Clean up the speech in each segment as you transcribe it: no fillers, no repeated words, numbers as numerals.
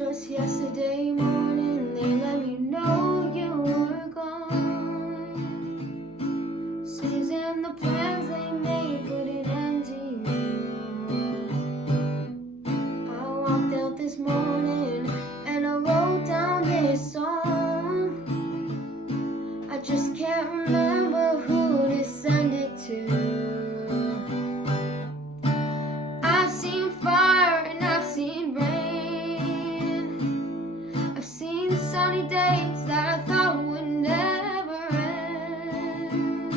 Just yesterday morning they let me know you were gone. Seizing the plans they made put an end to you. I walked out this morning and I wrote down this song. I just can't remember who to send it to. I've seen fire and I've seen rain. I've seen sunny days that I thought would never end.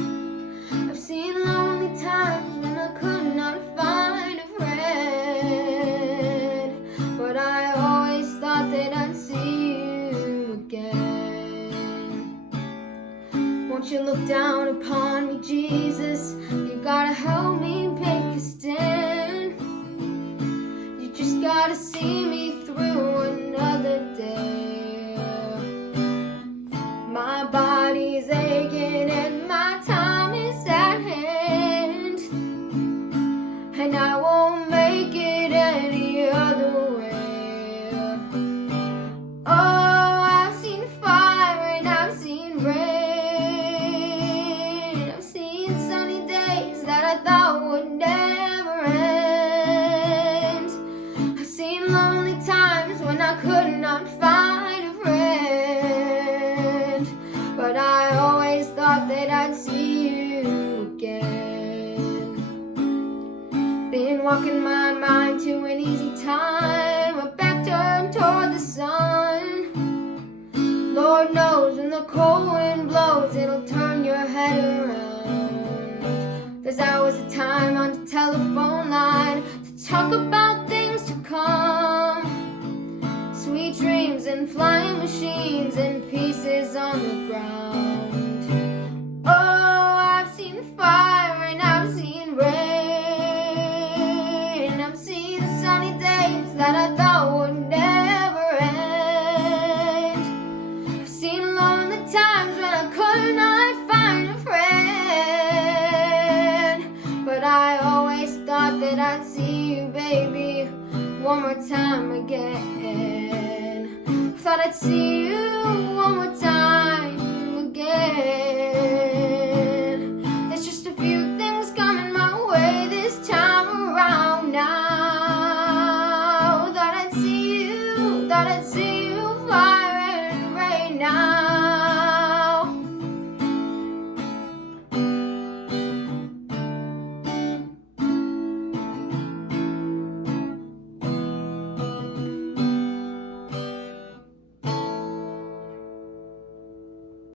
I've seen lonely times when I could not find a friend. But I always thought that I'd see you again. Won't you look down upon me, Jesus? You gotta help me make a stand. You just gotta see me through another day. My body's aching and my time is at hand, and I won't make it any other way. Oh, I've seen fire and I've seen rain. I've seen sunny days that I thought would never end. I've seen lonely times when I could not find a friend. But I always thought that I'd see you again. Been walking my mind to an easy time, a back turned toward the sun. Lord knows when the cold wind blows, it'll turn your head around. There's always a time on the telephone line to talk about things to come. Sweet dreams and flying machines and pieces on the ground. Oh, I've seen fire and I've seen rain. I've seen sunny days that I thought would never end. I've seen lonely times when I could not find a friend. But I always thought that I'd see you, baby, one more time again. Thought I'd see